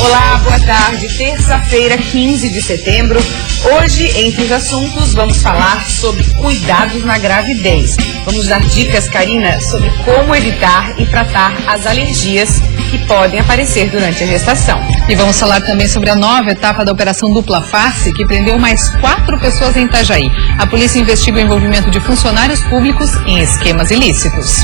Olá, boa tarde. Terça-feira, 15 de setembro. Hoje, entre os assuntos, vamos falar sobre cuidados na gravidez. Vamos dar dicas, Karina, sobre como evitar e tratar as alergias que podem aparecer durante a gestação. E vamos falar também sobre a nova etapa da Operação Dupla Face, que prendeu mais 4 pessoas em Itajaí. A polícia investiga o envolvimento de funcionários públicos em esquemas ilícitos.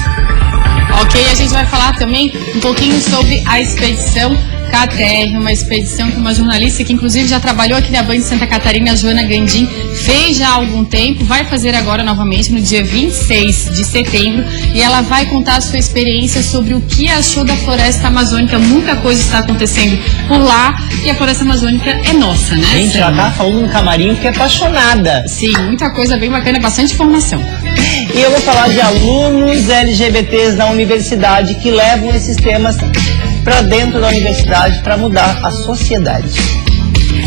Ok, a gente vai falar também um pouquinho sobre a expedição KTR, uma expedição que uma jornalista que inclusive já trabalhou aqui na Band de Santa Catarina, a Joana Gandim, fez já há algum tempo, vai fazer agora novamente no dia 26 de setembro e ela vai contar a sua experiência sobre o que achou da floresta amazônica. Muita coisa está acontecendo por lá e a floresta amazônica é nossa, né? Gente, ela tá falando no camarim que é apaixonada. Sim, muita coisa bem bacana, bastante informação. E eu vou falar de alunos LGBTs da universidade que levam esses temas para dentro da universidade para mudar a sociedade.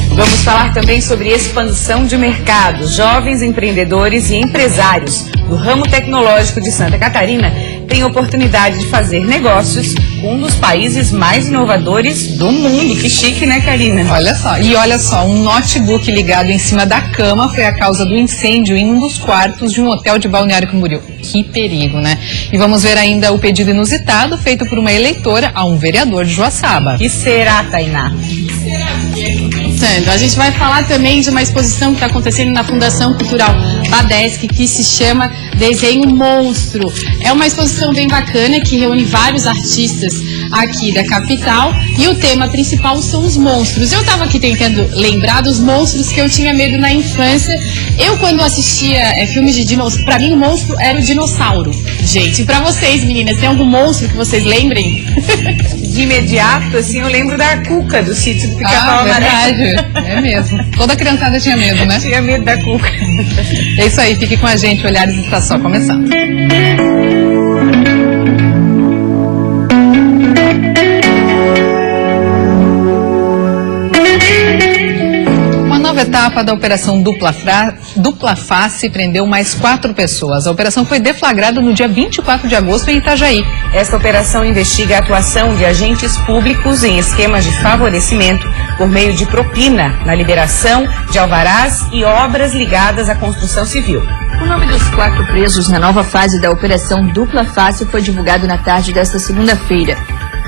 Vamos falar também sobre expansão de mercado. Jovens empreendedores e empresários do ramo tecnológico de Santa Catarina têm oportunidade de fazer negócios com um dos países mais inovadores do mundo. Que chique, né, Karina? Olha só, um notebook ligado em cima da cama foi a causa do incêndio em um dos quartos de um hotel de Balneário Camboriú. Que perigo, né? E vamos ver ainda o pedido inusitado feito por uma eleitora a um vereador de Joaçaba. Que será, Tainá? A gente vai falar também de uma exposição que está acontecendo na Fundação Cultural Badesc, que se chama Desenho Monstro. É uma exposição bem bacana que reúne vários artistas aqui da capital e o tema principal são os monstros. Eu estava aqui tentando lembrar dos monstros que eu tinha medo na infância. Eu, quando assistia filmes de dinossauros, para mim o monstro era o dinossauro. Gente, e para vocês, meninas, tem algum monstro que vocês lembrem? De imediato, assim, eu lembro da Cuca, do Sítio do Pica-Pau Amarelo. Verdade, é mesmo. Toda criançada tinha medo, né? Tinha medo da Cuca. É isso aí, fique com a gente, Olhares está só começando. A etapa da Operação Dupla Face prendeu mais 4 pessoas. A operação foi deflagrada no dia 24 de agosto em Itajaí. Esta operação investiga a atuação de agentes públicos em esquemas de favorecimento por meio de propina na liberação de alvarás e obras ligadas à construção civil. O nome dos 4 presos na nova fase da Operação Dupla Face foi divulgado na tarde desta segunda-feira.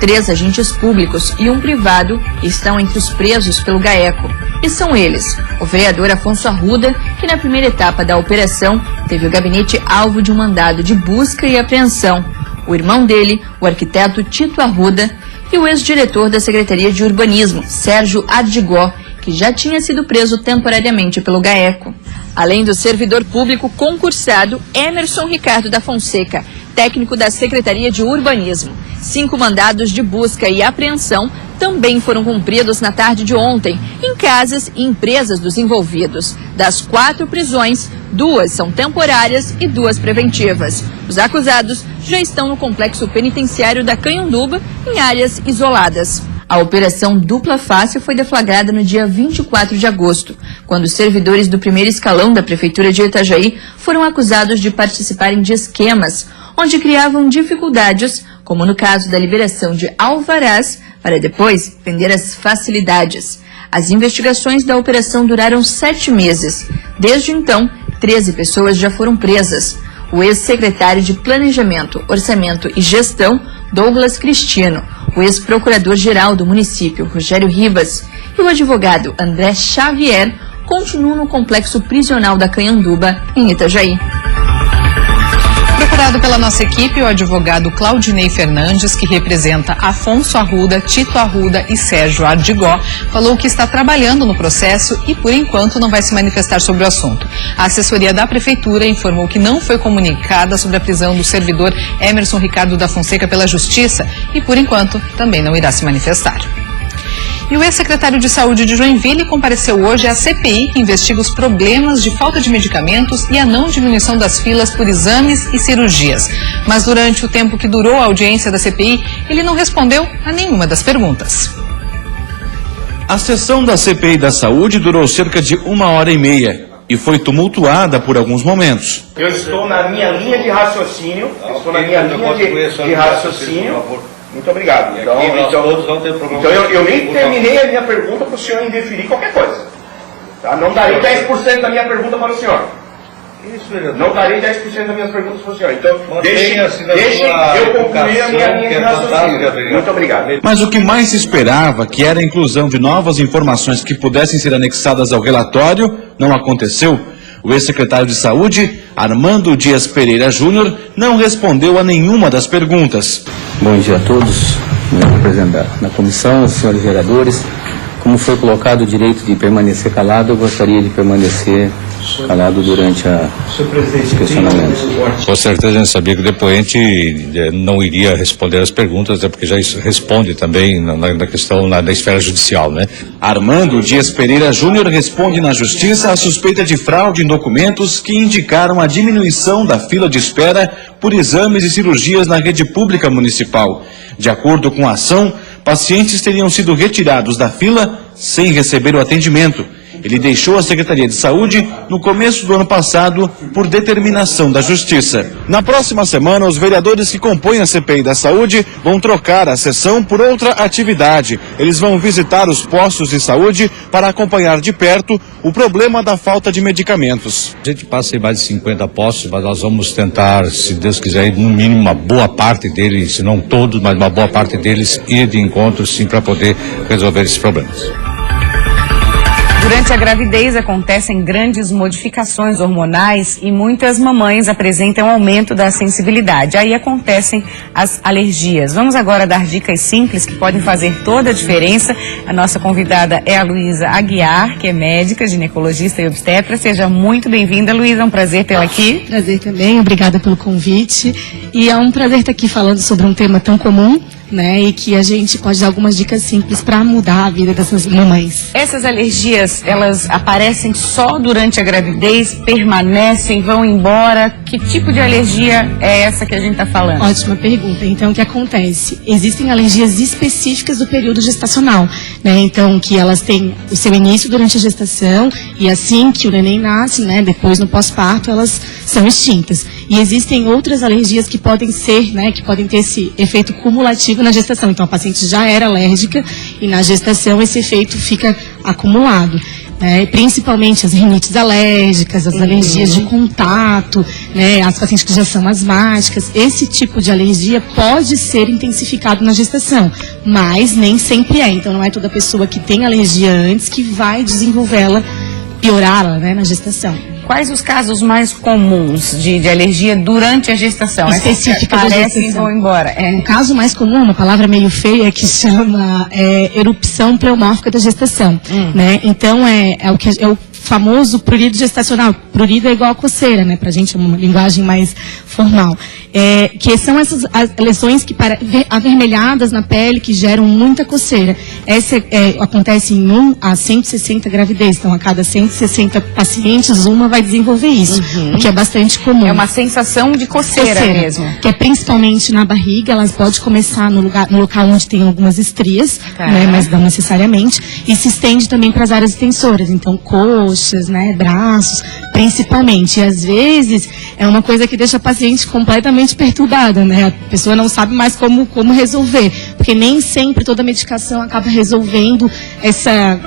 3 agentes públicos e um privado estão entre os presos pelo GAECO. E são eles, o vereador Afonso Arruda, que na primeira etapa da operação teve o gabinete alvo de um mandado de busca e apreensão, o irmão dele, o arquiteto Tito Arruda, e o ex-diretor da Secretaria de Urbanismo, Sérgio Ardigó, que já tinha sido preso temporariamente pelo GAECO. Além do servidor público concursado Emerson Ricardo da Fonseca, técnico da Secretaria de Urbanismo. 5 mandados de busca e apreensão também foram cumpridos na tarde de ontem, em casas e empresas dos envolvidos. Das 4 prisões, 2 são temporárias e 2 preventivas. Os acusados já estão no complexo penitenciário da Canhanduba, em áreas isoladas. A Operação Dupla Face foi deflagrada no dia 24 de agosto, quando os servidores do primeiro escalão da Prefeitura de Itajaí foram acusados de participarem de esquemas, onde criavam dificuldades, como no caso da liberação de alvarás, para depois vender as facilidades. As investigações da operação duraram 7 meses. Desde então, 13 pessoas já foram presas. O ex-secretário de Planejamento, Orçamento e Gestão, Douglas Cristino, o ex-procurador-geral do município, Rogério Ribas, e o advogado André Xavier continuam no complexo prisional da Canhanduba, em Itajaí. Procurado pela nossa equipe, o advogado Claudinei Fernandes, que representa Afonso Arruda, Tito Arruda e Sérgio Ardigó, falou que está trabalhando no processo e, por enquanto, não vai se manifestar sobre o assunto. A assessoria da Prefeitura informou que não foi comunicada sobre a prisão do servidor Emerson Ricardo da Fonseca pela Justiça e, por enquanto, também não irá se manifestar. E o ex-secretário de Saúde de Joinville compareceu hoje à CPI, que investiga os problemas de falta de medicamentos e a não diminuição das filas por exames e cirurgias. Mas durante o tempo que durou a audiência da CPI, ele não respondeu a nenhuma das perguntas. A sessão da CPI da Saúde durou cerca de 1h30 e foi tumultuada por alguns momentos. Eu estou na minha linha de raciocínio, Muito obrigado. Então eu nem terminei a minha pergunta para o senhor indeferir qualquer coisa. Tá? Não darei 10% da minha pergunta para o senhor. Não darei 10% das minhas perguntas para o senhor. Então, deixe eu concluir a minha linha de raciocínio. Muito obrigado. Mas o que mais se esperava, que era a inclusão de novas informações que pudessem ser anexadas ao relatório, não aconteceu. O ex-secretário de Saúde, Armando Dias Pereira Júnior, não respondeu a nenhuma das perguntas. Bom dia a todos, representantes na comissão, senhores vereadores. Como foi colocado o direito de permanecer calado, eu gostaria de permanecer calado durante os questionamentos. Com certeza a gente sabia que o depoente não iria responder as perguntas, até porque já responde também na questão na esfera judicial, né? Armando Dias Pereira Júnior responde na Justiça a suspeita de fraude em documentos que indicaram a diminuição da fila de espera por exames e cirurgias na rede pública municipal. De acordo com a ação, pacientes teriam sido retirados da fila sem receber o atendimento. Ele deixou a Secretaria de Saúde no começo do ano passado por determinação da Justiça. Na próxima semana, os vereadores que compõem a CPI da Saúde vão trocar a sessão por outra atividade. Eles vão visitar os postos de saúde para acompanhar de perto o problema da falta de medicamentos. A gente passa em mais de 50 postos, mas nós vamos tentar, se Deus quiser, ir, no mínimo uma boa parte deles, se não todos, mas uma boa parte deles, ir de encontro sim para poder resolver esses problemas. Durante a gravidez acontecem grandes modificações hormonais e muitas mamães apresentam aumento da sensibilidade. Aí acontecem as alergias. Vamos agora dar dicas simples que podem fazer toda a diferença. A nossa convidada é a Luísa Aguiar, que é médica, ginecologista e obstetra. Seja muito bem-vinda, Luísa. É um prazer tê-la aqui. Prazer também, obrigada pelo convite. E é um prazer estar aqui falando sobre um tema tão comum, né, e que a gente pode dar algumas dicas simples para mudar a vida dessas mamães. Essas alergias, elas aparecem só durante a gravidez, permanecem, vão embora? Que tipo de alergia é essa que a gente está falando? Ótima pergunta. Então, o que acontece? Existem alergias específicas do período gestacional, né? Então, que elas têm o seu início durante a gestação e assim que o neném nasce, né, depois no pós-parto, elas são extintas. E existem outras alergias que podem ser, né, que podem ter esse efeito cumulativo na gestação. Então, a paciente já era alérgica e na gestação esse efeito fica acumulado. Principalmente as rinites alérgicas, as alergias de contato, né, as pacientes que já são asmáticas. Esse tipo de alergia pode ser intensificado na gestação, mas nem sempre é. Então, não é toda pessoa que tem alergia antes que vai desenvolvê-la, piorá-la, né, na gestação. Quais os casos mais comuns de alergia durante a gestação? Específica da gestação. E vão embora. O caso mais comum, uma palavra meio feia que chama erupção pleomórfica da gestação, né? Então é o famoso prurido gestacional. Prurido é igual a coceira, né? Pra gente é uma linguagem mais formal. Que são essas lesões que avermelhadas na pele que geram muita coceira. Essa acontece em 1 a 160 gravidez. Então, a cada 160 pacientes, uma vai desenvolver isso, o que é bastante comum. É uma sensação de coceira mesmo. Que é principalmente na barriga, elas podem começar no local onde tem algumas estrias, né, mas não necessariamente, e se estende também para as áreas extensoras, então coxas, né, braços, principalmente. E às vezes é uma coisa que deixa a paciente completamente perturbada, né? A pessoa não sabe mais como resolver, porque nem sempre toda medicação acaba resolvendo essa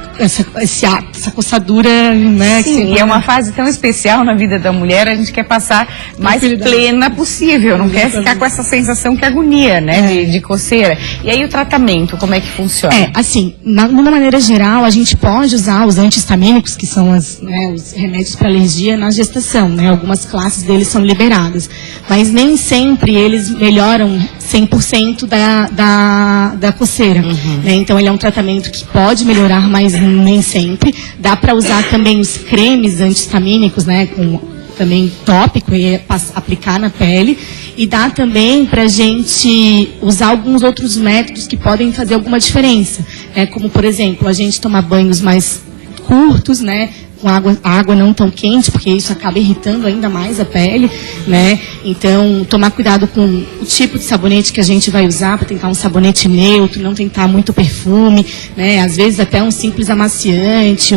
coçadura, né? Sim, e é uma fase tão especial na vida da mulher, a gente quer passar mais plena possível, não quer ficar com essa sensação que agonia, né, de coceira. E aí o tratamento, como é que funciona? Assim, de uma maneira geral, a gente pode usar os antihistamínicos, que são os remédios para alergia na gestação, né? Algumas classes deles são liberadas, mas nem sempre eles melhoram 100% da coceira, né? Então ele é um tratamento que pode melhorar, mas nem sempre. Dá para usar também os cremes antihistamínicos, né, com também tópico e aplicar na pele. E dá também para a gente usar alguns outros métodos que podem fazer alguma diferença, né? Como, por exemplo, a gente tomar banhos mais curtos, né, com água não tão quente, porque isso acaba irritando ainda mais a pele, né? Então, tomar cuidado com o tipo de sabonete que a gente vai usar, para tentar um sabonete neutro, não tentar muito perfume, né? Às vezes até um simples amaciante,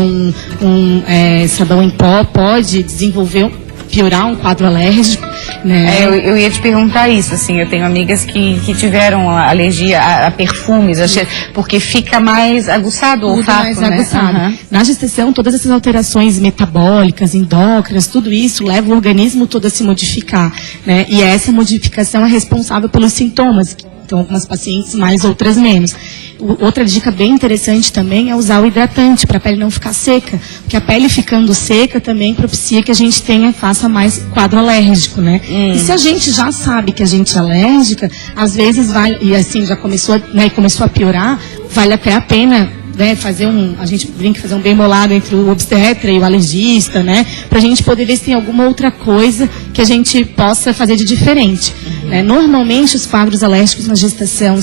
sabão em pó pode piorar um quadro alérgico, né? Eu ia te perguntar isso, assim, eu tenho amigas que tiveram alergia a perfumes, porque fica mais aguçado o olfato, mais né? aguçado. Uhum. Na gestação, todas essas alterações metabólicas, endócrinas, tudo isso leva o organismo todo a se modificar, né? E essa modificação é responsável pelos sintomas. Então, algumas pacientes mais, outras menos. Outra dica bem interessante também é usar o hidratante para a pele não ficar seca, porque a pele ficando seca também propicia que a gente faça mais quadro alérgico, né? E se a gente já sabe que a gente é alérgica, às vezes vai, e assim já começou, né, começou a piorar, vale até a pena, né, a gente brinca, fazer um bem bolado entre o obstetra e o alergista, né, pra gente poder ver se tem alguma outra coisa que a gente possa fazer de diferente. Né? Normalmente os quadros alérgicos na gestação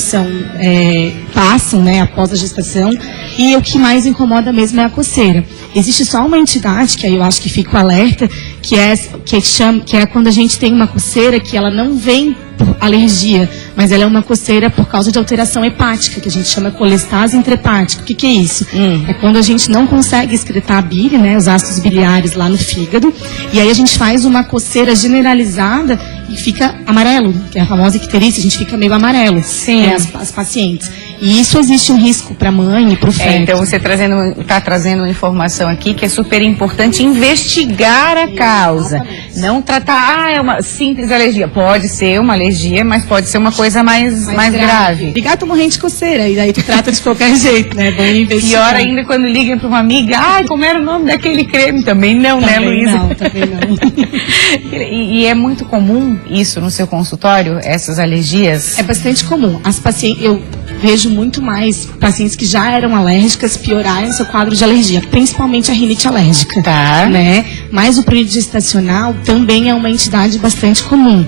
passam, né, após a gestação, e o que mais incomoda mesmo é a coceira. Existe só uma entidade, que aí eu acho que fica o alerta, que é quando a gente tem uma coceira que ela não vem por alergia, mas ela é uma coceira por causa de alteração hepática, que a gente chama colestase intrahepática. O que é isso? É quando a gente não consegue excretar a bile, né, os ácidos biliares lá no fígado, e aí a gente faz uma coceira generalizada e fica amarelo, que é a famosa icterícia, a gente fica meio amarelo, né, as pacientes. E isso existe um risco para a mãe e para o feto. Então você está trazendo uma informação aqui que é super importante, investigar a causa. Não tratar, é uma simples alergia. Pode ser uma alergia, mas pode ser uma coisa mais grave. Ligar, tô morrendo de coceira, e aí tu trata de qualquer jeito, né? Pior ainda quando liga para uma amiga, como era o nome daquele creme? Também não, né, Luísa? Também não. E é muito comum isso no seu consultório, essas alergias? É bastante comum. As pacientes, eu vejo muito mais pacientes que já eram alérgicas piorarem seu quadro de alergia, principalmente a rinite alérgica. Tá. Né? Mas o período gestacional também é uma entidade bastante comum.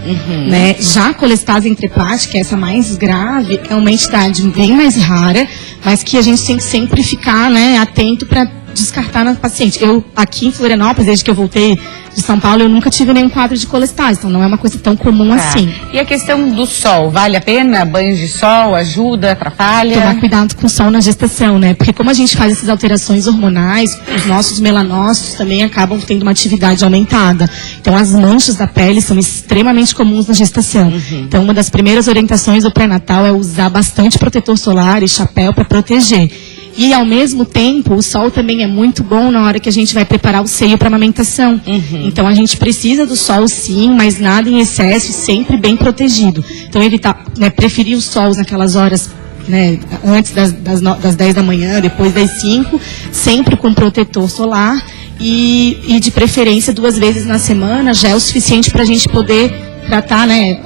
Né? Já a colestase intrahepática, essa mais grave, é uma entidade bem mais rara, mas que a gente tem que sempre ficar, né, atento para descartar na paciente. Eu, aqui em Florianópolis, desde que eu voltei de São Paulo, eu nunca tive nenhum quadro de colestase, então não é uma coisa tão comum assim. E a questão do sol, vale a pena? Banhos de sol, ajuda, atrapalha? Tomar cuidado com o sol na gestação, né? Porque como a gente faz essas alterações hormonais, os nossos melanócitos também acabam tendo uma atividade aumentada. Então as manchas da pele são extremamente comuns na gestação. Então uma das primeiras orientações do pré-natal é usar bastante protetor solar e chapéu para proteger. E, ao mesmo tempo, o sol também é muito bom na hora que a gente vai preparar o seio para amamentação. Então, a gente precisa do sol, sim, mas nada em excesso, sempre bem protegido. Então, evitar, né, preferir os sols naquelas horas, né, antes das 10 da manhã, depois das 5, sempre com protetor solar e de preferência 2 vezes na semana, já é o suficiente para a gente poder tratar, né,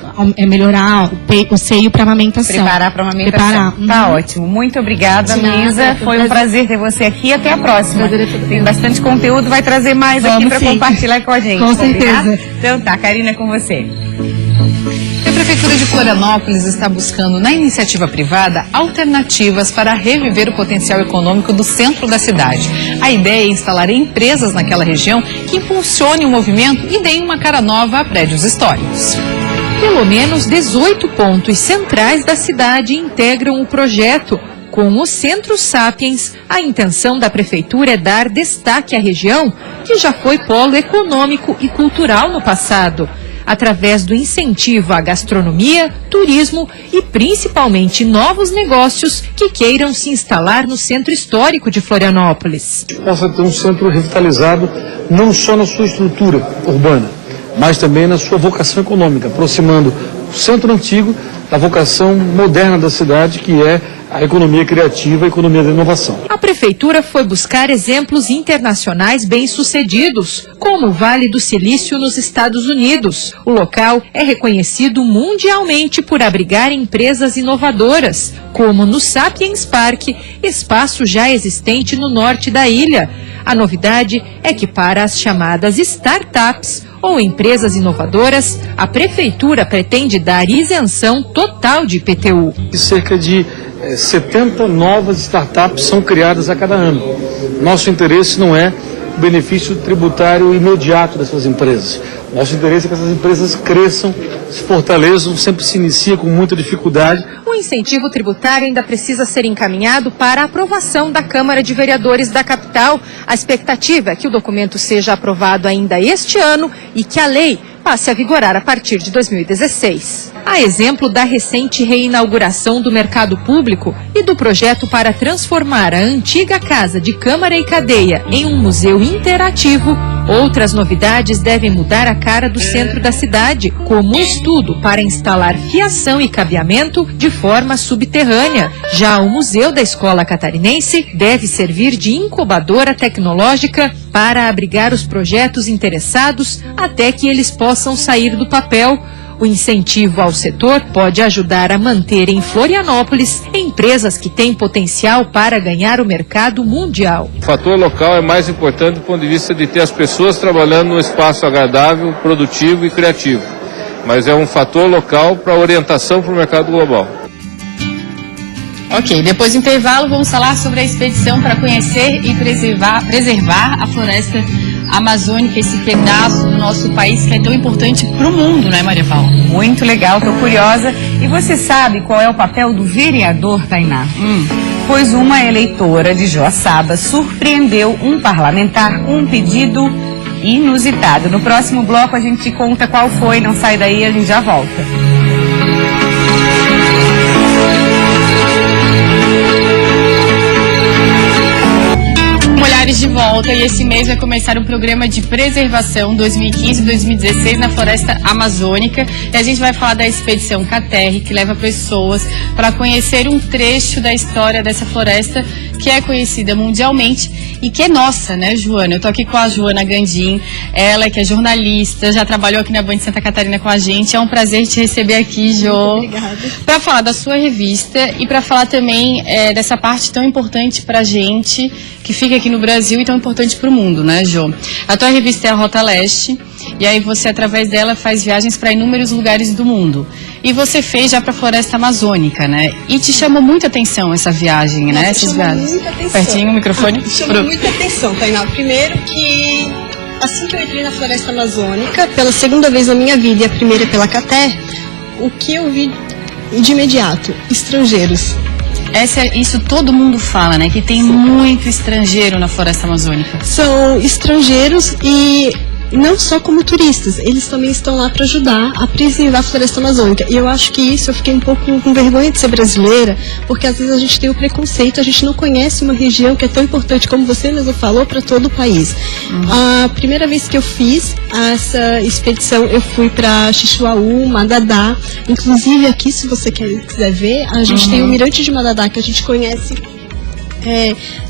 melhorar o seio para amamentação. Preparar para amamentação. Tá ótimo. Muito obrigada, Luísa. Foi um prazer ter você aqui. Até a próxima. Tem bastante conteúdo, vai trazer mais aqui para compartilhar com a gente. Com certeza. Então tá, Karina, com você. A Prefeitura de Florianópolis está buscando, na iniciativa privada, alternativas para reviver o potencial econômico do centro da cidade. A ideia é instalar empresas naquela região que impulsionem o movimento e deem uma cara nova a prédios históricos. Pelo menos 18 pontos centrais da cidade integram o projeto. Com o Centro Sapiens, a intenção da Prefeitura é dar destaque à região, que já foi polo econômico e cultural no passado, através do incentivo à gastronomia, turismo e principalmente novos negócios que queiram se instalar no centro histórico de Florianópolis. Possa ter um centro revitalizado não só na sua estrutura urbana, mas também na sua vocação econômica, aproximando o centro antigo da vocação moderna da cidade, que é a economia criativa, a economia da inovação. A Prefeitura foi buscar exemplos internacionais bem-sucedidos, como o Vale do Silício nos Estados Unidos. O local é reconhecido mundialmente por abrigar empresas inovadoras, como no Sapiens Park, espaço já existente no norte da ilha. A novidade é que para as chamadas startups, ou empresas inovadoras, a Prefeitura pretende dar isenção total de IPTU. Cerca de 70 novas startups são criadas a cada ano. Nosso interesse não é o benefício tributário imediato dessas empresas. Nosso interesse é que essas empresas cresçam, se fortaleçam, sempre se inicia com muita dificuldade. O incentivo tributário ainda precisa ser encaminhado para a aprovação da Câmara de Vereadores da capital. A expectativa é que o documento seja aprovado ainda este ano e que a lei passe a vigorar a partir de 2016. A exemplo da recente reinauguração do mercado público e do projeto para transformar a antiga casa de Câmara e Cadeia em um museu interativo, outras novidades devem mudar a cara do centro da cidade, como um estudo para instalar fiação e cabeamento de forma subterrânea. Já o Museu da Escola Catarinense deve servir de incubadora tecnológica para abrigar os projetos interessados até que eles possam sair do papel. O incentivo ao setor pode ajudar a manter em Florianópolis empresas que têm potencial para ganhar o mercado mundial. O fator local é mais importante do ponto de vista de ter as pessoas trabalhando num espaço agradável, produtivo e criativo. Mas é um fator local para orientação para o mercado global. Ok, depois do intervalo vamos falar sobre a expedição para conhecer e preservar a floresta amazônica, esse pedaço do nosso país que é tão importante para o mundo, né, Maria Paula? Muito legal, estou curiosa. E você sabe qual é o papel do vereador, Tainá? Pois uma eleitora de Joaçaba surpreendeu um parlamentar com um pedido inusitado. No próximo bloco a gente te conta qual foi, não sai daí, a gente já volta. De volta, e esse mês vai começar um programa de preservação 2015-2016 na floresta amazônica, e a gente vai falar da expedição Caterre, que leva pessoas para conhecer um trecho da história dessa floresta que é conhecida mundialmente e que é nossa, né, Joana? Eu tô aqui com a Joana Gandim, ela que é jornalista, já trabalhou aqui na Band Santa Catarina com a gente. É um prazer te receber aqui, Jo. Obrigada. Para falar da sua revista e para falar também dessa parte tão importante pra gente, que fica aqui no Brasil e tão importante pro mundo, né, Jo? A tua revista é a Rota Leste, e aí você, através dela, faz viagens para inúmeros lugares do mundo. E você fez já para a Floresta Amazônica, né? E te chamou muita atenção essa viagem, Nossa, né? Essas viagens. Muita atenção. Pertinho o microfone. Chamou muita atenção, Tainá. Primeiro que, assim que eu entrei na Floresta Amazônica, pela segunda vez na minha vida e a primeira pela Caterre, o que eu vi de imediato? Estrangeiros. Isso todo mundo fala, né? Que tem muito estrangeiro na Floresta Amazônica. São estrangeiros e não só como turistas, eles também estão lá para ajudar a preservar a floresta amazônica. E eu acho que isso, eu fiquei um pouco com vergonha de ser brasileira, porque às vezes a gente tem o preconceito, a gente não conhece uma região que é tão importante, como você mesmo falou, para todo o país. A primeira vez que eu fiz essa expedição, eu fui para Xixuaú, Madadá. Inclusive aqui, se você quiser ver, a gente tem o Mirante de Madadá, que a gente conhece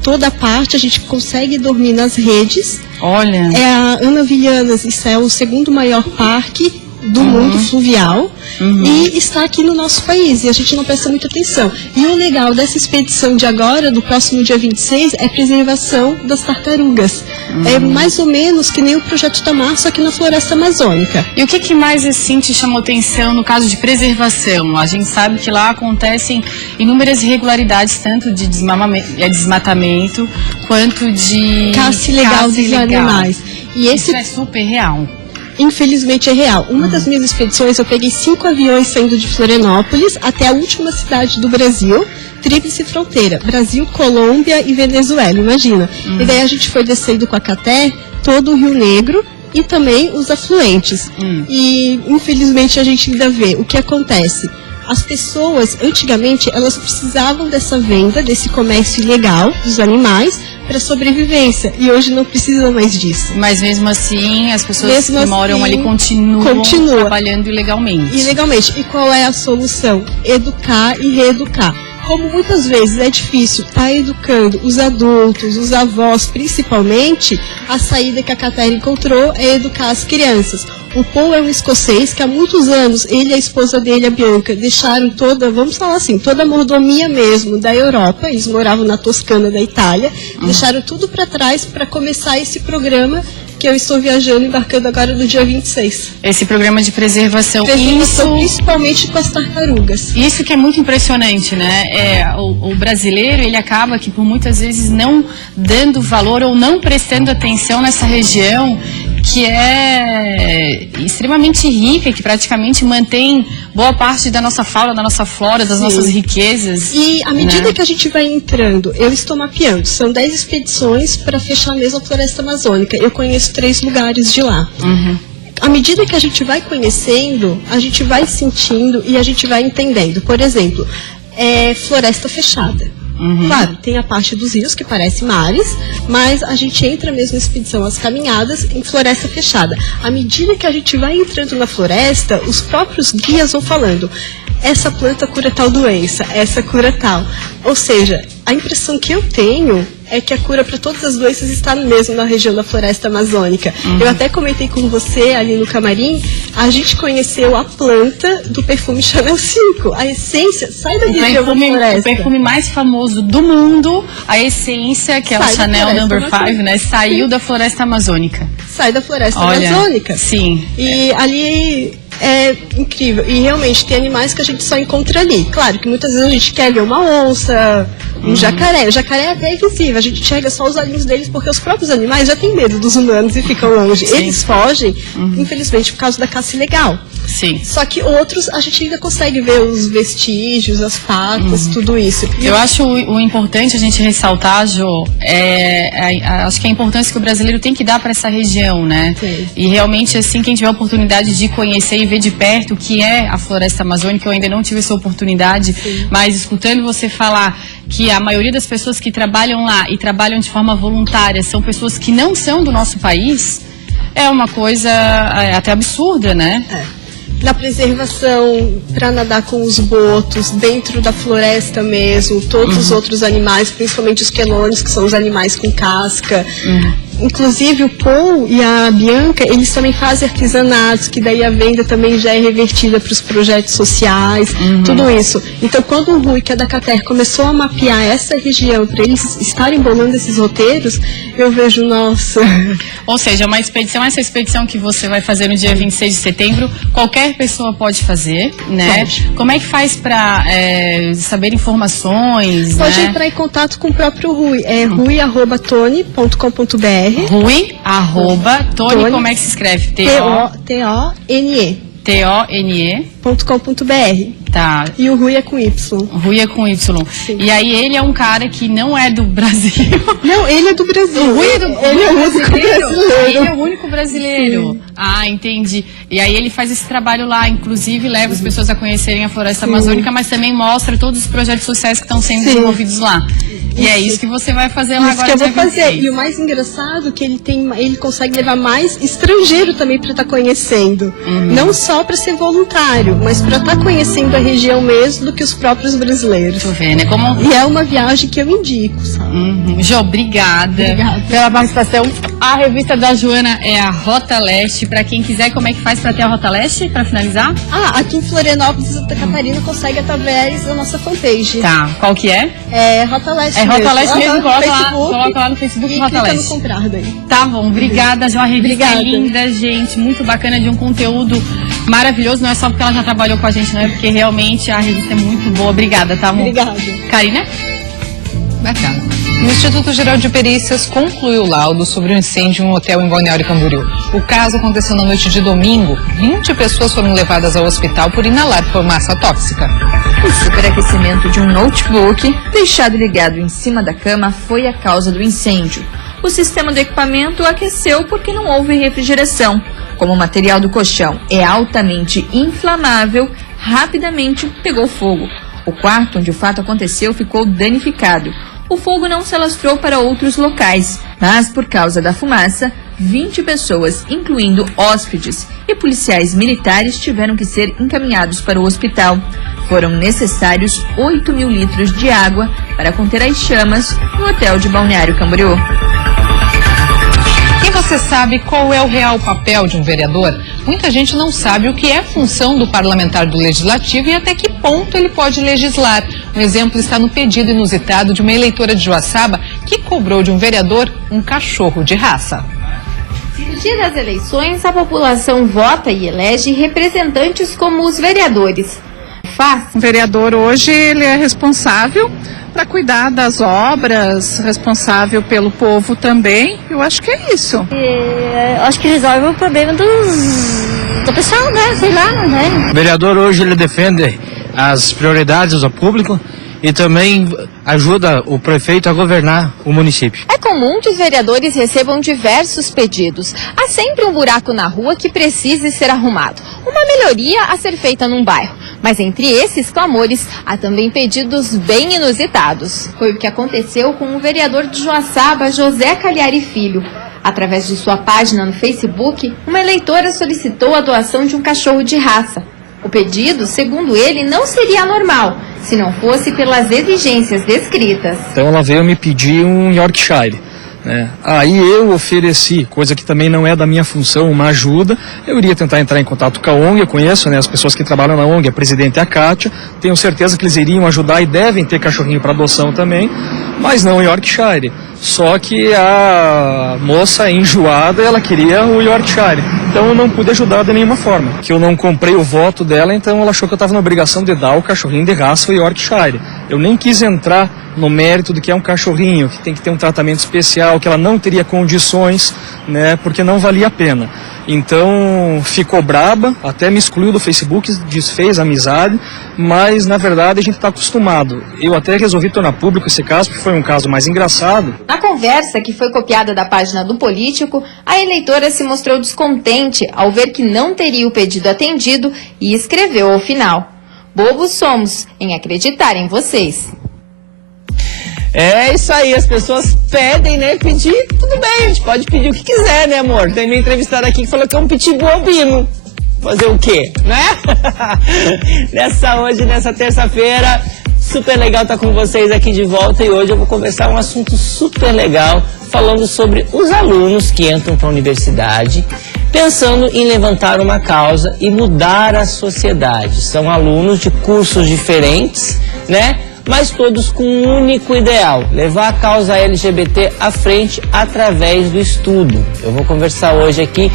toda a parte, a gente consegue dormir nas redes. Olha. É a Ana Villanas, isso é o segundo maior parque do mundo fluvial e está aqui no nosso país e a gente não presta muita atenção. E o legal dessa expedição de agora, do próximo dia 26, é a preservação das tartarugas. É mais ou menos que nem o Projeto Tamar, só que na floresta amazônica. E o que mais assim te chamou atenção no caso de preservação? A gente sabe que lá acontecem inúmeras irregularidades, tanto de desmatamento quanto de caça ilegal dos animais. E isso é super real. Infelizmente é real. Uma das minhas expedições, eu peguei 5 aviões saindo de Florianópolis até a última cidade do Brasil, tríplice fronteira, Brasil, Colômbia e Venezuela, imagina. E daí a gente foi descendo com a Caterre todo o Rio Negro e também os afluentes. E infelizmente a gente ainda vê o que acontece. As pessoas, antigamente, elas precisavam dessa venda, desse comércio ilegal dos animais para sobrevivência. E hoje não precisam mais disso. Mas mesmo assim, as pessoas que moram ali continuam trabalhando ilegalmente. Ilegalmente. E qual é a solução? Educar e reeducar. Como muitas vezes é difícil estar educando os adultos, os avós principalmente, a saída que a Caterre encontrou é educar as crianças. O Paul é um escocês que há muitos anos, ele e a esposa dele, a Bianca, deixaram toda, vamos falar assim, toda a mordomia mesmo da Europa, eles moravam na Toscana da Itália, deixaram tudo para trás para começar esse programa que eu estou viajando, embarcando agora no dia 26. Esse programa de preservação, principalmente com as tartarugas. Isso que é muito impressionante, né? O brasileiro, ele acaba que por muitas vezes não dando valor ou não prestando atenção nessa região que é extremamente rica, que praticamente mantém boa parte da nossa fauna, da nossa flora, das nossas riquezas. E à medida que a gente vai entrando, eu estou mapeando, são 10 expedições para fechar mesmo a floresta amazônica. Eu conheço 3 lugares de lá. À medida que a gente vai conhecendo, a gente vai sentindo e a gente vai entendendo. Por exemplo, floresta fechada. Claro, tem a parte dos rios, que parece mares, mas a gente entra mesmo na expedição, as caminhadas, em floresta fechada. À medida que a gente vai entrando na floresta, os próprios guias vão falando, essa planta cura tal doença, essa cura tal. Ou seja, a impressão que eu tenho é que a cura para todas as doenças está mesmo na região da floresta amazônica. Eu até comentei com você ali no camarim, a gente conheceu a planta do perfume Chanel 5. A essência sai da região da floresta. O perfume mais famoso do mundo, a essência, que é o Chanel No. 5, né? Saiu da floresta amazônica. Sai da floresta amazônica. Sim. E ali é incrível. E realmente tem animais que a gente só encontra ali. Claro que muitas vezes a gente quer ver uma onça, um jacaré. O jacaré é até invisível, a gente enxerga só os olhinhos deles porque os próprios animais já têm medo dos humanos e ficam longe. Sim. Eles fogem, infelizmente, por causa da caça ilegal. Sim. Só que outros a gente ainda consegue ver os vestígios, as patas, tudo isso. Eu acho o importante a gente ressaltar, Jo, acho que a importância que o brasileiro tem que dar para essa região, né? Sim. E realmente, assim, quem tiver a oportunidade de conhecer e ver de perto o que é a floresta amazônica, eu ainda não tive essa oportunidade, mas escutando você falar que a maioria das pessoas que trabalham lá e trabalham de forma voluntária são pessoas que não são do nosso país, é uma coisa até absurda, né? Na preservação, para nadar com os botos, dentro da floresta mesmo, todos os outros animais, principalmente os quelônios, que são os animais com casca. Inclusive o Paul e a Bianca, eles também fazem artesanatos, que daí a venda também já é revertida para os projetos sociais, tudo isso. Então quando o Rui, que é da Cater, começou a mapear essa região para eles estarem bolando esses roteiros, eu vejo, nossa... Ou seja, essa expedição que você vai fazer no dia 26 de setembro, qualquer pessoa pode fazer, né? Pode. Como é que faz para saber informações? Pode né? entrar em contato com o próprio Rui, rui@tone.com.br. Rui@Tone, como é que se escreve? T-O-N-E. T-O-N-E.com.br. Tá. E o Rui é com Y. Rui é com Y. Sim. E aí ele é um cara que não é do Brasil. Não, ele é do Brasil. O Rui é ele é o único brasileiro. Ele é o único brasileiro. Sim. Ah, entendi. E aí ele faz esse trabalho lá, inclusive leva as pessoas a conhecerem a floresta amazônica, mas também mostra todos os projetos sociais que estão sendo desenvolvidos lá. E é isso que você vai fazer lá agora. Isso que eu vou fazer. E o mais engraçado é que ele consegue levar mais estrangeiro também para estar conhecendo. Não só para ser voluntário, mas para estar conhecendo a região mesmo do que os próprios brasileiros. Tô vendo, E é uma viagem que eu indico, sabe? Jo, obrigada pela participação. A revista da Joana é a Rota Leste. Para quem quiser, como é que faz para ter a Rota Leste, para finalizar? Aqui em Florianópolis, Santa Catarina, consegue através da nossa fanpage. Tá, qual que é? É Rota Leste. É Rota Leste mesmo, coloca lá no Facebook e Rota clica Leste. no comprar daí. Tá bom, obrigada, Jo. A revista é linda, gente, muito bacana, de um conteúdo maravilhoso. Não é só porque ela já trabalhou com a gente, não é porque realmente a revista é muito boa. Obrigada, tá, amor? Obrigada. Karina? Bacana. O Instituto Geral de Perícias concluiu o laudo sobre o incêndio em um hotel em Balneário Camboriú. O caso aconteceu na noite de domingo. 20 pessoas foram levadas ao hospital por inalar fumaça tóxica. O superaquecimento de um notebook deixado ligado em cima da cama foi a causa do incêndio. O sistema do equipamento aqueceu porque não houve refrigeração. Como o material do colchão é altamente inflamável, rapidamente pegou fogo. O quarto onde o fato aconteceu ficou danificado. O fogo não se alastrou para outros locais, mas por causa da fumaça, 20 pessoas, incluindo hóspedes e policiais militares, tiveram que ser encaminhados para o hospital. Foram necessários 8.000 litros de água para conter as chamas no hotel de Balneário Camboriú. E você sabe qual é o real papel de um vereador? Muita gente não sabe o que é função do parlamentar do legislativo e até que ponto ele pode legislar. Um exemplo está no pedido inusitado de uma eleitora de Joaçaba que cobrou de um vereador um cachorro de raça. dia das eleições, a população vota e elege representantes como os vereadores. O vereador hoje ele é responsável para cuidar das obras, responsável pelo povo também. Eu acho que é isso. Acho que resolve o problema do pessoal, né? Sei lá, né? O vereador hoje ele defende as prioridades do público e também ajuda o prefeito a governar o município. É comum que os vereadores recebam diversos pedidos. Há sempre um buraco na rua que precise ser arrumado, uma melhoria a ser feita num bairro. Mas entre esses clamores, há também pedidos bem inusitados. Foi o que aconteceu com o vereador de Joaçaba, José Cagliari Filho. Através de sua página no Facebook, uma eleitora solicitou a doação de um cachorro de raça. O pedido, segundo ele, não seria anormal, se não fosse pelas exigências descritas. Então ela veio me pedir um Yorkshire. Aí eu ofereci, coisa que também não é da minha função, uma ajuda. Eu iria tentar entrar em contato com a ONG, eu conheço as pessoas que trabalham na ONG, a presidente é a Kátia, tenho certeza que eles iriam ajudar e devem ter cachorrinho para adoção também, mas não Yorkshire. Só que a moça enjoada, ela queria o Yorkshire, então eu não pude ajudar de nenhuma forma. Que eu não comprei o voto dela, então ela achou que eu estava na obrigação de dar o cachorrinho de raça, o Yorkshire. Eu nem quis entrar no mérito do que é um cachorrinho, que tem que ter um tratamento especial, que ela não teria condições, porque não valia a pena. Então ficou braba, até me excluiu do Facebook, desfez a amizade, mas na verdade a gente está acostumado. Eu até resolvi tornar público esse caso, porque foi um caso mais engraçado. Na conversa, que foi copiada da página do político, a eleitora se mostrou descontente ao ver que não teria o pedido atendido e escreveu ao final: "Bobos somos em acreditar em vocês." É isso aí, as pessoas pedem, Pedir, tudo bem, a gente pode pedir o que quiser, amor? Tem uma entrevistada aqui que falou que é um pitbull albino. Fazer o quê, Nessa terça-feira, super legal estar com vocês aqui de volta e hoje eu vou conversar um assunto super legal, falando sobre os alunos que entram para a universidade, pensando em levantar uma causa e mudar a sociedade. São alunos de cursos diferentes, mas todos com um único ideal: levar a causa LGBT à frente através do estudo. Eu vou conversar hoje aqui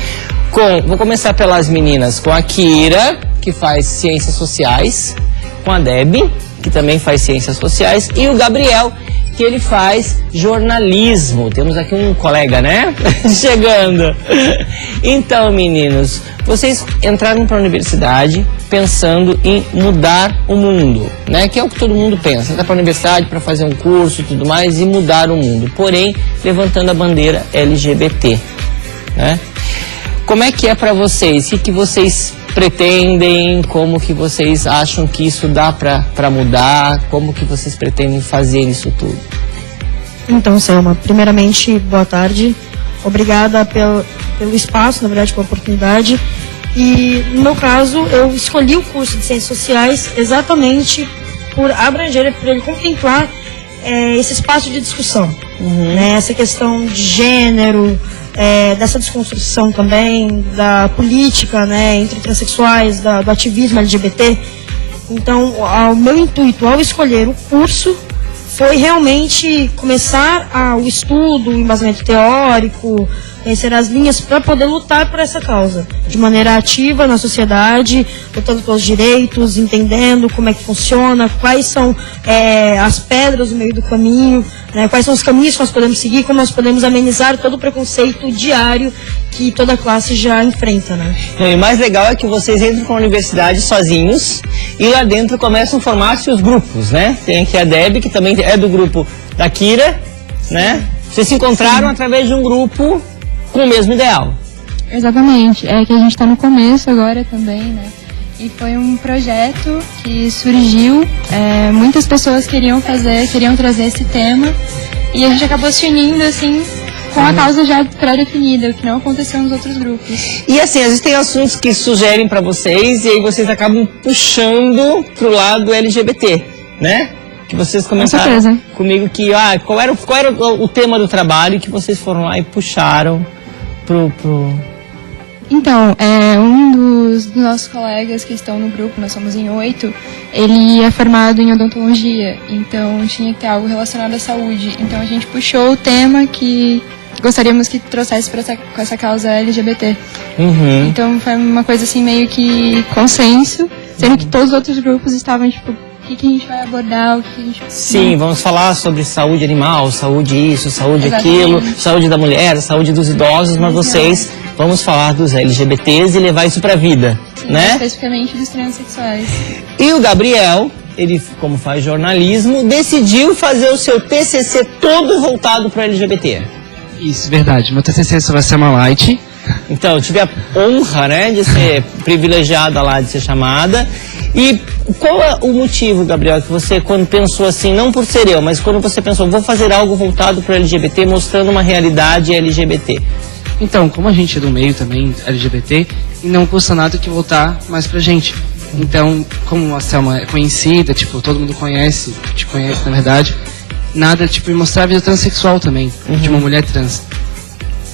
vou começar pelas meninas, com a Kira, que faz Ciências Sociais, com a Debbie, que também faz Ciências Sociais, e o Gabriel, que ele faz jornalismo. Temos aqui um colega, Chegando. Então, meninos, vocês entraram para a universidade pensando em mudar o mundo, que é o que todo mundo pensa. Entra para a universidade para fazer um curso e tudo mais e mudar o mundo, porém levantando a bandeira LGBT, Como é que é para vocês? O que vocês pretendem? Como que vocês acham que isso dá para mudar? Como que vocês pretendem fazer isso tudo? Então, Selma, primeiramente, boa tarde. Obrigada pelo espaço, na verdade, pela oportunidade. E, no meu caso, eu escolhi o curso de Ciências Sociais exatamente por abranger, por ele contemplar esse espaço de discussão. Essa questão de gênero, dessa desconstrução também, da política, entre transexuais, do ativismo LGBT. Então, o meu intuito ao escolher o curso foi realmente começar o estudo, o embasamento teórico, conhecer as linhas para poder lutar por essa causa, de maneira ativa na sociedade, lutando pelos direitos, entendendo como é que funciona, quais são as pedras no meio do caminho, quais são os caminhos que nós podemos seguir, como nós podemos amenizar todo o preconceito diário que toda classe já enfrenta, E o mais legal é que vocês entram para a universidade sozinhos e lá dentro começam a formar-se os grupos, Tem aqui a Debbie, que também é do grupo da Kira, Vocês se encontraram através de um grupo com o mesmo ideal. Exatamente, é que a gente está no começo agora também, E foi um projeto que surgiu, muitas pessoas queriam trazer esse tema e a gente acabou se unindo assim com a causa já pré-definida, o que não aconteceu nos outros grupos. E assim, às vezes tem assuntos que sugerem para vocês e aí vocês acabam puxando pro lado LGBT, Que vocês comentaram comigo que qual era o tema do trabalho que vocês foram lá e puxaram pro... Então, um dos nossos colegas que estão no grupo, nós somos em 8, ele é formado em odontologia, então tinha que ter algo relacionado à saúde. Então a gente puxou o tema que gostaríamos que trouxesse com essa causa LGBT. Uhum. Então foi uma coisa assim meio que consenso, sendo que todos os outros grupos estavam tipo, o que a gente vai abordar, o que a gente... Sim, vamos falar sobre saúde animal, saúde isso, saúde Exatamente. aquilo, saúde da mulher, saúde dos idosos, mas vocês vamos falar dos LGBTs e levar isso pra vida, né? Especificamente dos transexuais. E o Gabriel, ele, como faz jornalismo, decidiu fazer o seu TCC todo voltado para LGBT. Isso, verdade. Meu TCC vai ser uma light. Então, eu tive a honra, né, de ser privilegiada lá, de ser chamada. E qual é o motivo, Gabriel, que você, quando pensou assim, não por ser eu, mas quando você pensou, vou fazer algo voltado para LGBT, mostrando uma realidade LGBT? Então, como a gente é do meio também, LGBT, e não custa nada que voltar mais pra gente. Então, como a Selma é conhecida, tipo, todo mundo conhece, te conhece na verdade, nada, tipo, e mostrar a vida transexual também, de uma mulher trans.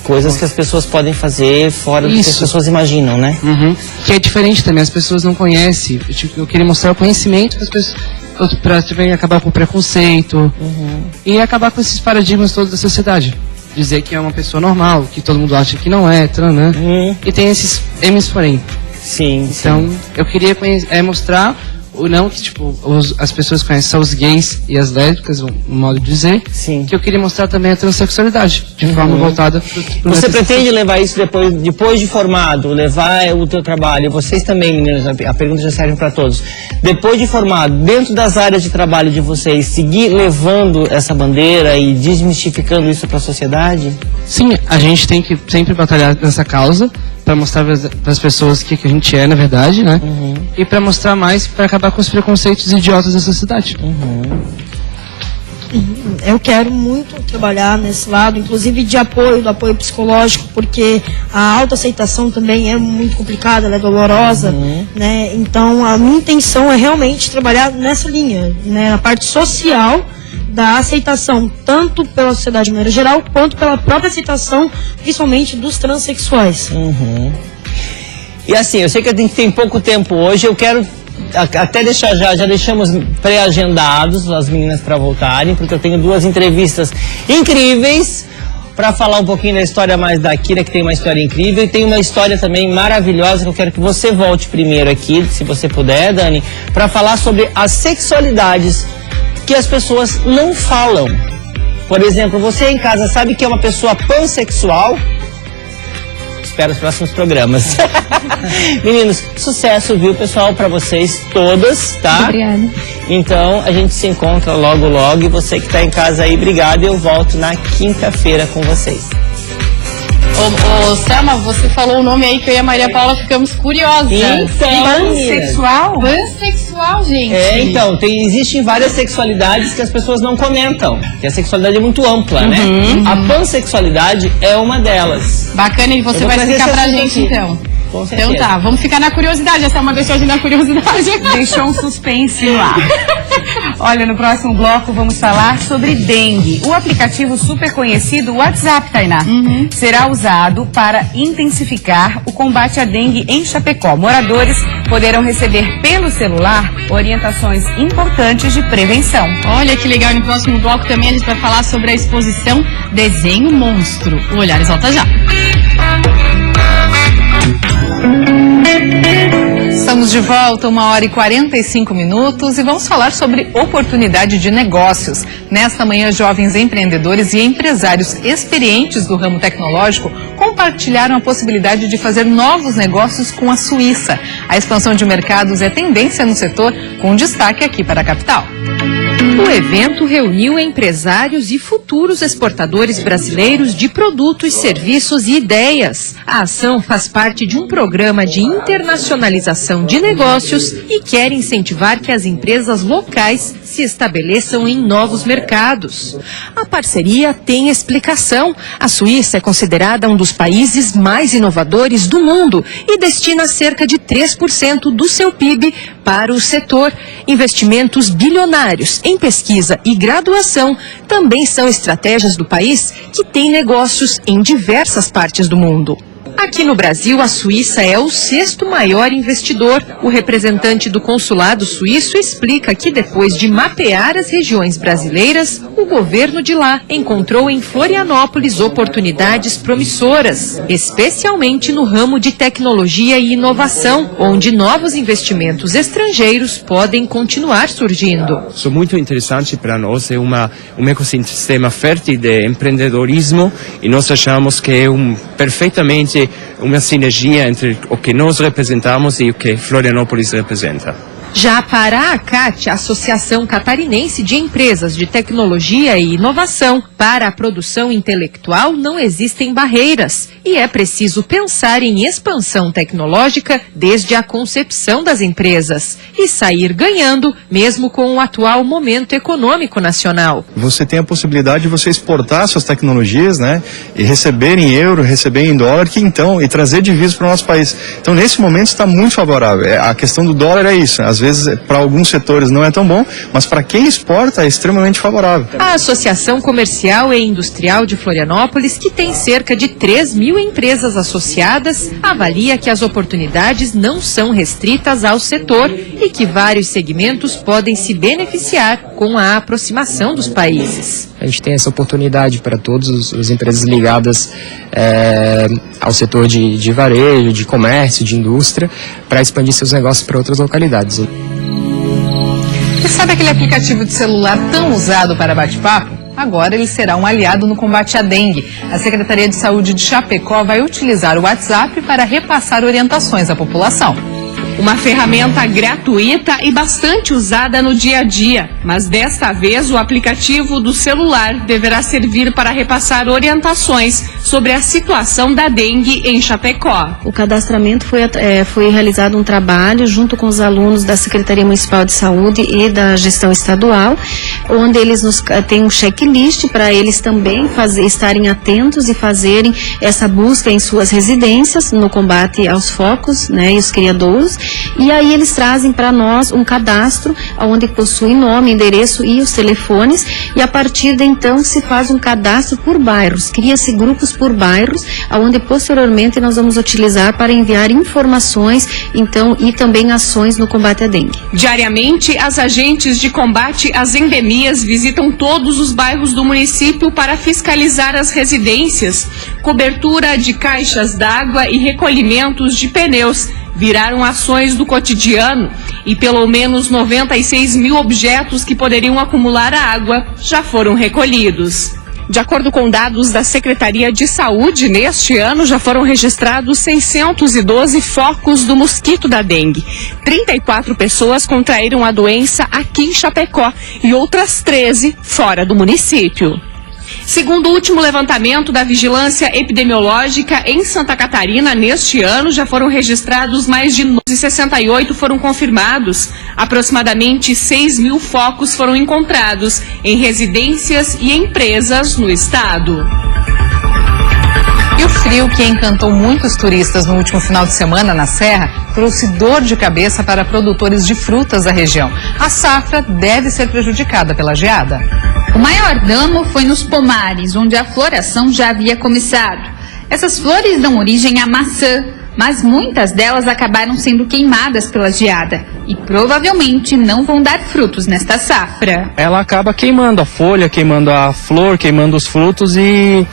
Coisas que as pessoas podem fazer fora do que as pessoas imaginam, né? Uhum. Que é diferente também, as pessoas não conhecem. Eu queria mostrar o conhecimento das pessoas, pra também acabar com o preconceito e acabar com esses paradigmas todos da sociedade. Dizer que é uma pessoa normal, que todo mundo acha que não é, né? E tem esses M's porém. Sim. Então, eu queria mostrar o não que, tipo, as pessoas conhecem só os gays e as lésbicas, um modo de dizer. Sim. Que eu queria mostrar também a transexualidade, de forma voltada pro Você pretende levar isso depois de formado, levar o teu trabalho, vocês também, meninas, a pergunta já serve para todos. Depois de formado, dentro das áreas de trabalho de vocês, seguir levando essa bandeira e desmistificando isso para a sociedade? Sim, a gente tem que sempre batalhar nessa causa, para mostrar para as pessoas o que a gente é, na verdade, né? E para mostrar mais, para acabar com os preconceitos idiotas da sociedade. Eu quero muito trabalhar nesse lado, inclusive de apoio, do apoio psicológico, porque a autoaceitação também é muito complicada, ela é dolorosa, né? Então a minha intenção é realmente trabalhar nessa linha, né? Na parte social da aceitação, tanto pela sociedade de maneira geral, quanto pela própria aceitação, principalmente dos transexuais. E assim, eu sei que a gente tem pouco tempo hoje, eu quero até deixar já deixamos pré-agendados as meninas para voltarem, porque eu tenho 2 entrevistas incríveis para falar um pouquinho da história mais da Kira, que tem uma história incrível, e tem uma história também maravilhosa que eu quero que você volte primeiro aqui, se você puder, Dani, para falar sobre as sexualidades que as pessoas não falam. Por exemplo, você em casa sabe que é uma pessoa pansexual? Espero os próximos programas. Meninos, sucesso, viu, pessoal, pra vocês todas, tá? Obrigada. Então, a gente se encontra logo, logo. E você que tá em casa aí, obrigado. Eu volto na quinta-feira com vocês. Ô, Selma, você falou o nome aí que eu e a Maria Paula ficamos curiosas. Então, pansexual? Pansexual, gente. Então, existem várias sexualidades que as pessoas não comentam, que a sexualidade é muito ampla, né? A pansexualidade é uma delas. Bacana, e você vai explicar pra gente, então. Então tá, vamos ficar na curiosidade. Essa é uma deixou a gente na curiosidade. Deixou um suspense lá. Olha, no próximo bloco vamos falar sobre dengue. O aplicativo super conhecido WhatsApp, Tainá, será usado para intensificar o combate à dengue em Chapecó. Moradores poderão receber pelo celular orientações importantes de prevenção. Olha que legal, no próximo bloco também a gente vai falar sobre a exposição Desenho Monstro. O Olhares volta já. Estamos de volta, 1h45 e vamos falar sobre oportunidade de negócios. Nesta manhã, jovens empreendedores e empresários experientes do ramo tecnológico compartilharam a possibilidade de fazer novos negócios com a Suíça. A expansão de mercados é tendência no setor, com destaque aqui para a capital. O evento reuniu empresários e futuros exportadores brasileiros de produtos, serviços e ideias. A ação faz parte de um programa de internacionalização de negócios e quer incentivar que as empresas locais se estabeleçam em novos mercados. A parceria tem explicação. A Suíça é considerada um dos países mais inovadores do mundo e destina cerca de 3% do seu PIB para o setor. Investimentos bilionários em pesquisa e graduação também são estratégias do país que tem negócios em diversas partes do mundo. Aqui no Brasil, a Suíça é o 6º maior investidor. O representante do consulado suíço explica que depois de mapear as regiões brasileiras, o governo de lá encontrou em Florianópolis oportunidades promissoras, especialmente no ramo de tecnologia e inovação, onde novos investimentos estrangeiros podem continuar surgindo. Isso é muito interessante para nós, é um ecossistema fértil de empreendedorismo e nós achamos que é perfeitamente uma sinergia entre o que nós representamos e o que Florianópolis representa. Já para a ACAT, a Associação Catarinense de Empresas de Tecnologia e Inovação, para a produção intelectual não existem barreiras e é preciso pensar em expansão tecnológica desde a concepção das empresas e sair ganhando mesmo com o atual momento econômico nacional. Você tem a possibilidade de você exportar suas tecnologias, né, e receber em euro, receber em dólar, e trazer divisas para o nosso país. Então, nesse momento está muito favorável. A questão do dólar é isso. Às vezes, para alguns setores não é tão bom, mas para quem exporta é extremamente favorável. A Associação Comercial e Industrial de Florianópolis, que tem cerca de 3.000 empresas associadas, avalia que as oportunidades não são restritas ao setor e que vários segmentos podem se beneficiar com a aproximação dos países. A gente tem essa oportunidade para todas as empresas ligadas ao setor de varejo, de comércio, de indústria, para expandir seus negócios para outras localidades. E sabe aquele aplicativo de celular tão usado para bate-papo? Agora ele será um aliado no combate à dengue. A Secretaria de Saúde de Chapecó vai utilizar o WhatsApp para repassar orientações à população. Uma ferramenta gratuita e bastante usada no dia a dia, mas desta vez o aplicativo do celular deverá servir para repassar orientações sobre a situação da dengue em Chapecó. O cadastramento foi realizado um trabalho junto com os alunos da Secretaria Municipal de Saúde e da gestão estadual, onde eles têm um checklist para eles também estarem atentos e fazerem essa busca em suas residências no combate aos focos, né, e os criadouros. E aí eles trazem para nós um cadastro onde possui nome, endereço e os telefones, e a partir de então se faz um cadastro por bairros, cria-se grupos por bairros, onde posteriormente nós vamos utilizar para enviar informações então e também ações no combate à dengue. Diariamente, as agentes de combate às endemias visitam todos os bairros do município para fiscalizar as residências, cobertura de caixas d'água e recolhimentos de pneus. Viraram ações do cotidiano e pelo menos 96 mil objetos que poderiam acumular a água já foram recolhidos. De acordo com dados da Secretaria de Saúde, neste ano já foram registrados 612 focos do mosquito da dengue. 34 pessoas contraíram a doença aqui em Chapecó e outras 13 fora do município. Segundo o último levantamento da Vigilância Epidemiológica em Santa Catarina, neste ano já foram registrados mais de 68 foram confirmados. Aproximadamente 6 mil focos foram encontrados em residências e empresas no estado. E o frio que encantou muitos turistas no último final de semana na Serra trouxe dor de cabeça para produtores de frutas da região. A safra deve ser prejudicada pela geada. O maior dano foi nos pomares, onde a floração já havia começado. Essas flores dão origem à maçã, mas muitas delas acabaram sendo queimadas pela geada e provavelmente não vão dar frutos nesta safra. Ela acaba queimando a folha, queimando a flor, queimando os frutos e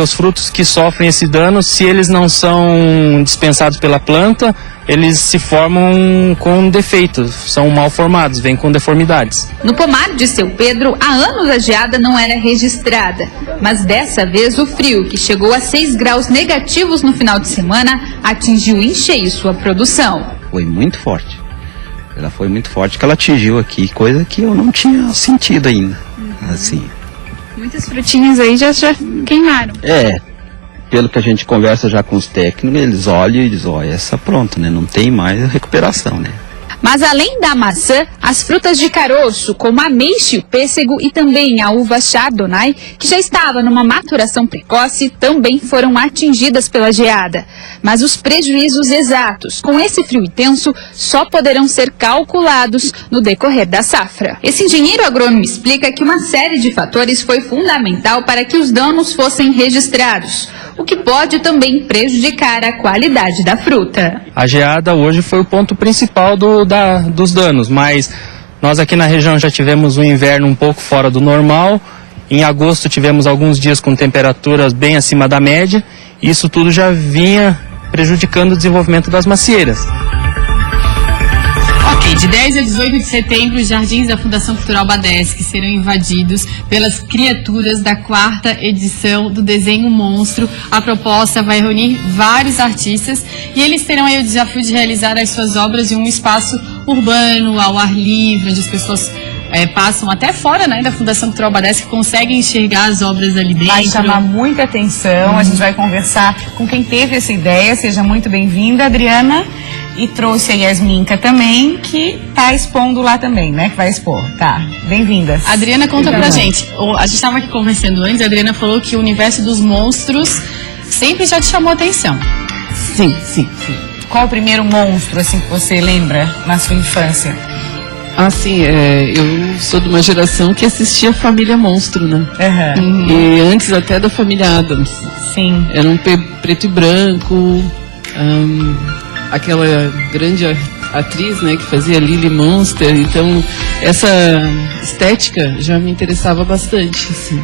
os frutos que sofrem esse dano, se eles não são dispensados pela planta, eles se formam com defeitos, são mal formados, vêm com deformidades. No pomar de Seu Pedro, há anos a geada não era registrada, mas dessa vez o frio, que chegou a 6 graus negativos no final de semana, atingiu em cheio sua produção. Foi muito forte. Ela foi muito forte, que ela atingiu aqui, coisa que eu não tinha sentido ainda, assim. Muitas frutinhas aí já queimaram. Pelo que a gente conversa já com os técnicos, eles olham e dizem, essa pronto, né? Não tem mais recuperação, né? Mas além da maçã, as frutas de caroço, como a ameixa, o pêssego e também a uva chardonnay, que já estava numa maturação precoce, também foram atingidas pela geada. Mas os prejuízos exatos com esse frio intenso só poderão ser calculados no decorrer da safra. Esse engenheiro agrônomo explica que uma série de fatores foi fundamental para que os danos fossem registrados. o que pode também prejudicar a qualidade da fruta. A geada hoje foi o ponto principal dos danos, mas nós aqui na região já tivemos um inverno um pouco fora do normal. Em agosto tivemos alguns dias com temperaturas bem acima da média. E isso tudo já vinha prejudicando o desenvolvimento das macieiras. Ok, de 10 a 18 de setembro, os jardins da Fundação Cultural Badesc serão invadidos pelas criaturas da 4ª edição do Desenho Monstro. A proposta vai reunir vários artistas e eles terão aí o desafio de realizar as suas obras em um espaço urbano, ao ar livre, onde as pessoas passam até fora, né, da Fundação Cultural Badesc, que conseguem enxergar as obras ali dentro. Vai chamar muita atenção, a gente vai conversar com quem teve essa ideia. Seja muito bem-vinda, Adriana. E trouxe a Yasminka também, que tá expondo lá também, né? Que vai expor. Tá, bem-vindas. Adriana, conta pra gente. A gente estava aqui conversando antes, a Adriana falou que o universo dos monstros sempre já te chamou a atenção. Sim. Qual o primeiro monstro, assim, que você lembra na sua infância? Sim, eu sou de uma geração que assistia Família Monstro, né? E antes até da Família Addams. Sim. Era um preto e branco, aquela grande atriz, né, que fazia Lily Monster. Então, essa estética já me interessava bastante, assim.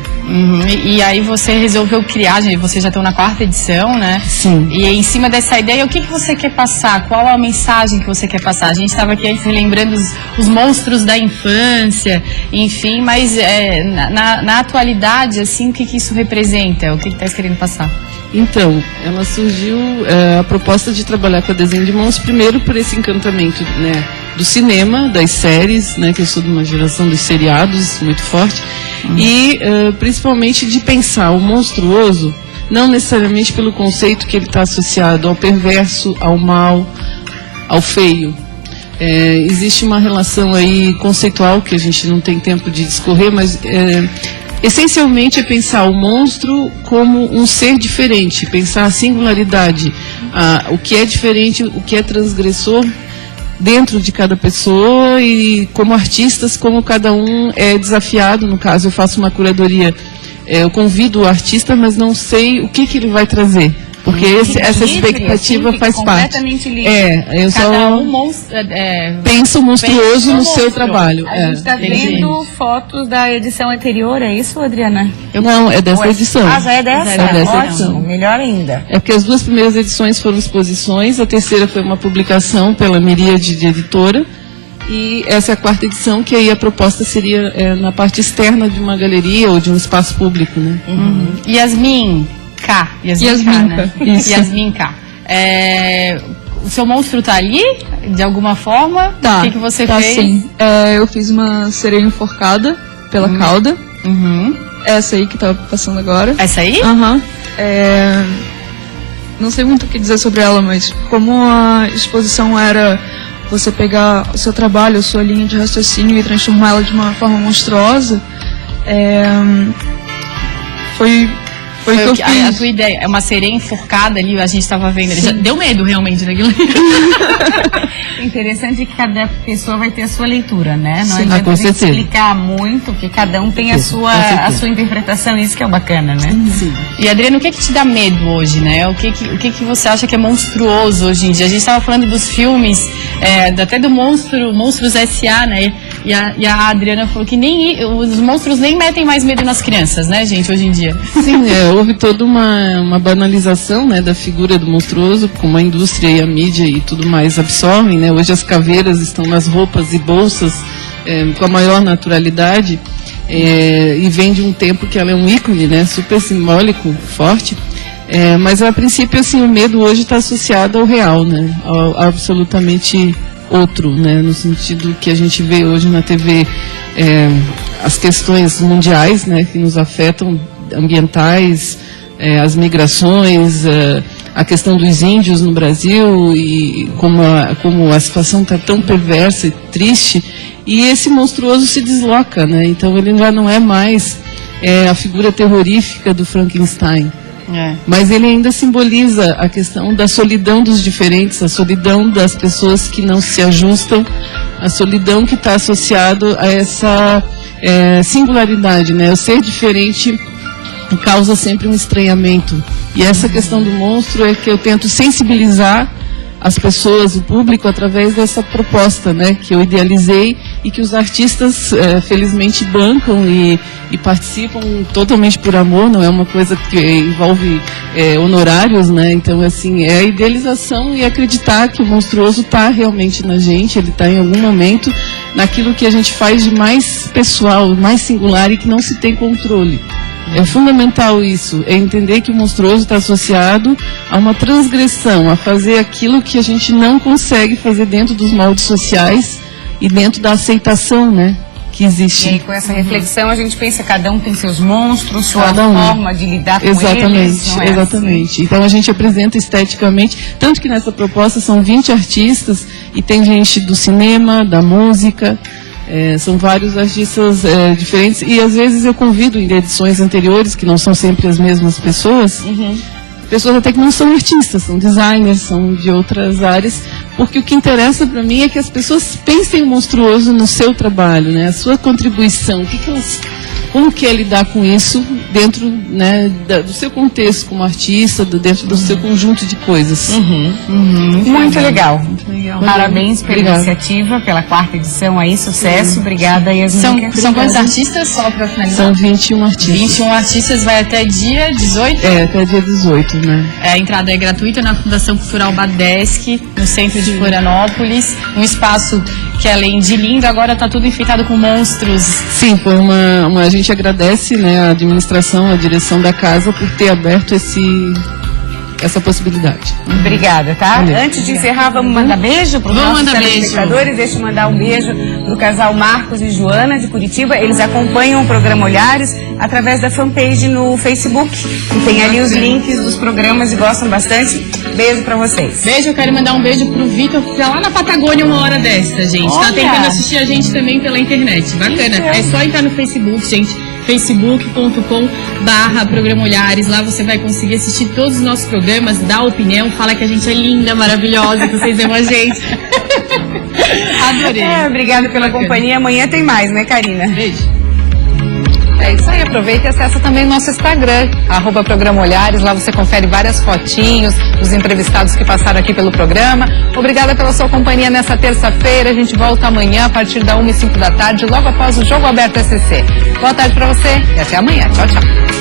E aí você resolveu criar, vocês já estão na 4ª edição, né? Sim. E em cima dessa ideia, o que você quer passar? Qual a mensagem que você quer passar? A gente estava aqui antes relembrando os monstros da infância, enfim, mas na atualidade, assim, o que isso representa? O que está querendo passar? Então, ela surgiu a proposta de trabalhar com a desenho de mãos, primeiro por esse encantamento, né, do cinema, das séries, né, que eu sou de uma geração dos seriados muito forte, e principalmente de pensar o monstruoso, não necessariamente pelo conceito que ele está associado ao perverso, ao mal, ao feio. Existe uma relação aí conceitual que a gente não tem tempo de discorrer, mas essencialmente é pensar o monstro como um ser diferente, pensar a singularidade, o que é diferente, o que é transgressor dentro de cada pessoa, e como artistas, como cada um é desafiado. No caso, eu faço uma curadoria, eu convido o artista, mas não sei o que ele vai trazer. Porque essa expectativa assim, faz parte. Eu só penso monstruoso no seu trabalho. A gente está vendo fotos da edição anterior, é isso, Adriana? Não, é dessa edição. Já é dessa? É dessa Ótimo, edição. Melhor ainda. É porque as 2 primeiras edições foram exposições, a terceira foi uma publicação pela Miríade de Editora, e essa é a 4ª edição, que aí a proposta seria na parte externa de uma galeria ou de um espaço público, né? Yasminka. Yasminka. O seu monstro tá ali, de alguma forma? Tá. O que você tá, fez? Sim. Eu fiz uma sereia enforcada pela cauda. Essa aí que tá passando agora. Essa aí? Não sei muito o que dizer sobre ela, mas como a exposição era você pegar o seu trabalho, a sua linha de raciocínio e transformá-la de uma forma monstruosa, foi o que eu fiz. A tua ideia é uma sereia enforcada ali, a gente estava vendo. Já deu medo realmente daquilo. Interessante que cada pessoa vai ter a sua leitura, né? Não adianta com certeza. explicar muito, porque cada um tem a sua interpretação, isso que é bacana, né? Sim. E Adriana, o que te dá medo hoje, né? O que você acha que é monstruoso hoje em dia? A gente estava falando dos filmes, até do Monstros S.A., né? E a Adriana falou que os monstros nem metem mais medo nas crianças, né, gente, hoje em dia? Sim, houve toda uma banalização, né, da figura do monstruoso, como a indústria e a mídia e tudo mais absorvem, né? Hoje as caveiras estão nas roupas e bolsas com a maior naturalidade, e vem de um tempo que ela é um ícone, né, super simbólico, forte. Mas a princípio, assim, o medo hoje está associado ao real, né, ao absolutamente outro, né, no sentido que a gente vê hoje na TV, as questões mundiais, né, que nos afetam, ambientais, as migrações, a questão dos índios no Brasil, e como a situação está tão perversa e triste, e esse monstruoso se desloca, né, então ele já não é mais a figura terrorífica do Frankenstein. Mas ele ainda simboliza a questão da solidão dos diferentes, a solidão das pessoas que não se ajustam, a solidão que está associado a essa singularidade, né? O ser diferente causa sempre um estranhamento, E essa questão do monstro é que eu tento sensibilizar as pessoas, o público, através dessa proposta, né, que eu idealizei e que os artistas, felizmente, bancam e participam totalmente por amor, não é uma coisa que envolve honorários, né, então, assim, é a idealização e acreditar que o monstruoso está realmente na gente, ele está em algum momento naquilo que a gente faz de mais pessoal, mais singular e que não se tem controle. É fundamental isso, é entender que o monstruoso está associado a uma transgressão, a fazer aquilo que a gente não consegue fazer dentro dos moldes sociais e dentro da aceitação, né, que existe. E aí, com essa reflexão, a gente pensa que cada um tem seus monstros, sua Cada um. forma de lidar com Exatamente, eles. Não é exatamente. assim? Então a gente apresenta esteticamente, tanto que nessa proposta são 20 artistas e tem gente do cinema, da música. São vários artistas diferentes e às vezes eu convido em edições anteriores, que não são sempre as mesmas pessoas, pessoas até que não são artistas, são designers, são de outras áreas, porque o que interessa para mim é que as pessoas pensem o monstruoso no seu trabalho, né? A sua contribuição, como que é lidar com isso dentro, né, do seu contexto como artista, dentro do seu conjunto de coisas. Muito legal. Muito legal. Parabéns pela Obrigada. iniciativa, pela 4ª edição aí, sucesso. Obrigada, Yasmin. São quantos artistas, só para finalizar? São 21 artistas. 21 artistas, vai até dia 18? Até dia 18, né? A entrada é gratuita na Fundação Cultural Badesc, no centro de Florianópolis. Um espaço que, além de lindo, agora está tudo enfeitado com monstros. Sim, foi a gente agradece, né, a administração, a direção da casa por ter aberto essa possibilidade. Obrigada, tá? Valeu. Antes de encerrar, vamos mandar beijo para os Vamos nossos mandar beijo. telespectadores. Deixa eu mandar um beijo pro casal Marcos e Joana, de Curitiba. Eles acompanham o programa Olhares através da fanpage no Facebook. E tem ali os links dos programas e gostam bastante. Beijo para vocês. Beijo, eu quero mandar um beijo pro Vitor, que tá lá na Patagônia uma hora desta, gente. Olha. Tá tentando assistir a gente também pela internet. Bacana. Então. É só entrar no Facebook, gente. facebook.com/Programa Olhares. Lá você vai conseguir assistir todos os nossos programas, dar opinião, fala que a gente é linda, maravilhosa, que vocês amam a gente. Adorei. Obrigada pela companhia. Amanhã tem mais, né, Karina? Beijo. É isso aí, aproveita e acessa também o nosso Instagram, @Programa Olhares, lá você confere várias fotinhos dos entrevistados que passaram aqui pelo programa. Obrigada pela sua companhia nessa terça-feira, a gente volta amanhã a partir da 1h05 da tarde, logo após o Jogo Aberto SC. Boa tarde pra você e até amanhã, tchau, tchau.